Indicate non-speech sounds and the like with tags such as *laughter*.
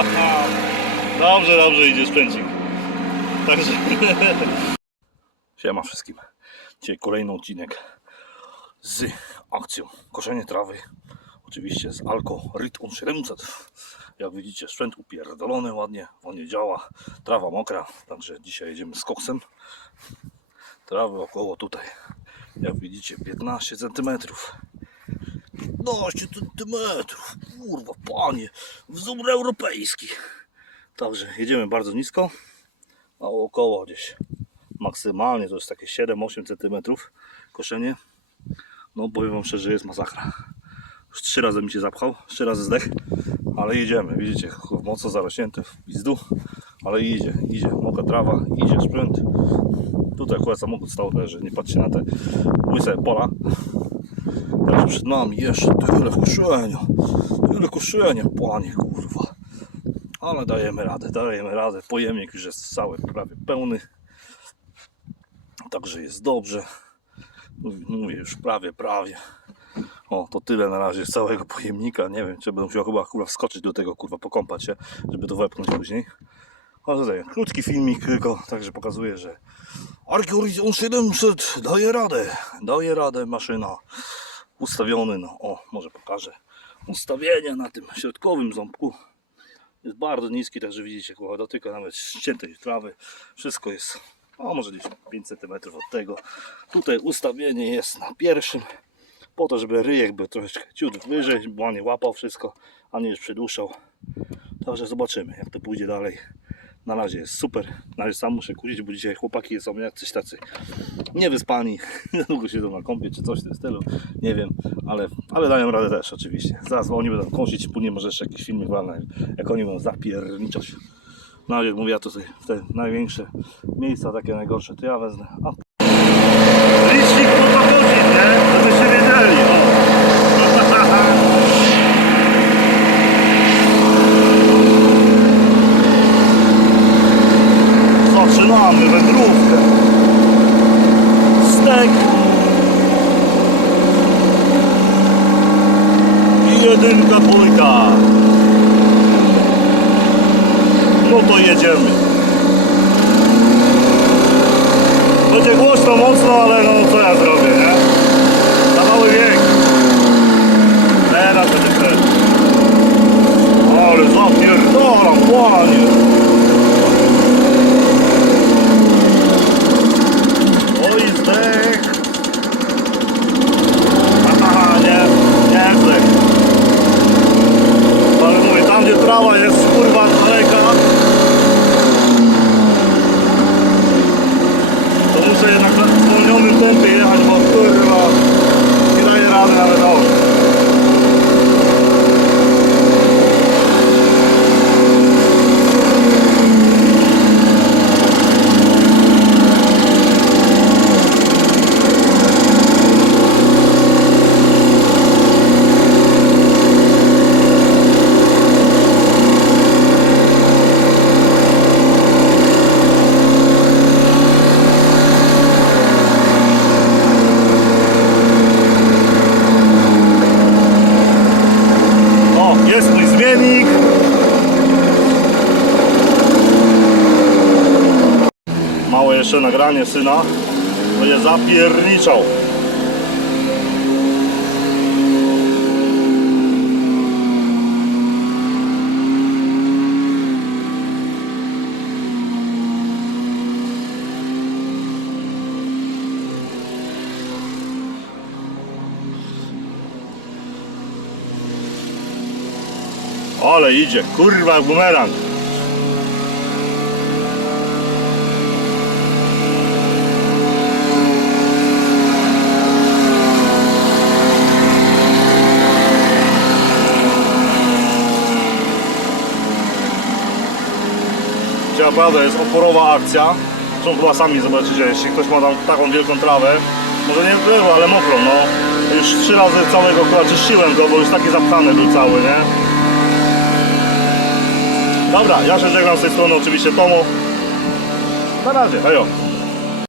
*laughs* Dobrze, dobrze idzie sprzęcik. Także... *laughs* Siema wszystkim. Dzisiaj kolejny odcinek z akcją koszenie trawy. Oczywiście z Alko Riton 700. Jak widzicie sprzęt upierdolony ładnie, on nie działa. Trawa mokra, także dzisiaj jedziemy z koksem. Trawy około tutaj, jak widzicie 15 cm. 15 centymetrów, kurwa panie, wzór europejski. Także jedziemy bardzo nisko, a około gdzieś maksymalnie to jest takie 7-8 cm koszenie. No powiem wam szczerze, jest masakra. Już trzy razy mi się zapchał, trzy razy zdech, ale jedziemy, widzicie, mocno zarośnięte w pizdu, ale idzie, idzie, mokra trawa, idzie sprzęt. Tutaj akurat samochód stał, że nie patrzcie na te łyse pola. Przed nami jeszcze tyle koszenia, tyle koszenia, panie kurwa. Ale dajemy radę, dajemy radę. Pojemnik już jest cały prawie pełny. Także jest dobrze. Mówię- już prawie, prawie. O, to tyle na razie z całego pojemnika. Nie wiem, czy będę musiał chyba kurwa wskoczyć do tego, kurwa, pokąpać się, żeby to wepchnąć później. Ale tutaj krótki filmik tylko, także pokazuje, że Archeorizon 700 daje radę, daje radę maszyna. Ustawiony, no o, może pokażę. Ustawienia na tym środkowym ząbku jest bardzo niski, także widzicie, kurwa, dotyka nawet ściętej trawy. Wszystko jest, o może gdzieś 5 cm od tego. Tutaj ustawienie jest na pierwszym, po to, żeby ryjek był troszeczkę ciut wyżej, bo nie łapał wszystko, a nie już przedłużał. Także zobaczymy, jak to pójdzie dalej. Na razie jest super. Na razie sam muszę kusić, bo dzisiaj chłopaki są jak coś tacy niewyspani. *laughs* Długo siedzą na kąpie czy coś w tym stylu. Nie wiem, ale, ale dają radę też oczywiście. Zaraz oni będą kąsić, później może jeszcze jakiś filmik walnę, jak oni będą zapierniczać. Na razie mówię, ja tutaj te największe miejsca, takie najgorsze, to ja wezmę. Jedynka dwójka. No to jedziemy. Będzie głośno, mocno, ale no co ja zrobię, nie? Na mały wiek. Teraz będzie wtedy. Ale zapierdolam, panie. Oj, zdech. Aha, nie, nie zdech. Ale mówię, tam gdzie trawa jest kurwa daleka, to muszę jednak w zwolnionym tempie jechać, bo kurwa nie daje rady nawet o. O, jest mój zmiennik. Małe jeszcze nagranie syna. Będzie zapierniczał. Ale idzie, kurwa bumerang. Czy naprawdę jest oporowa akcja. Zresztą chyba sami zobaczycie, jeśli ktoś ma tam taką wielką trawę, może nie było, ale mokrą, no. Już trzy razy całego chyba czyściłem go, bo już taki zapchany był cały, nie? Dobra, ja się żegnam z tej strony oczywiście Tomo. Na razie, hejo.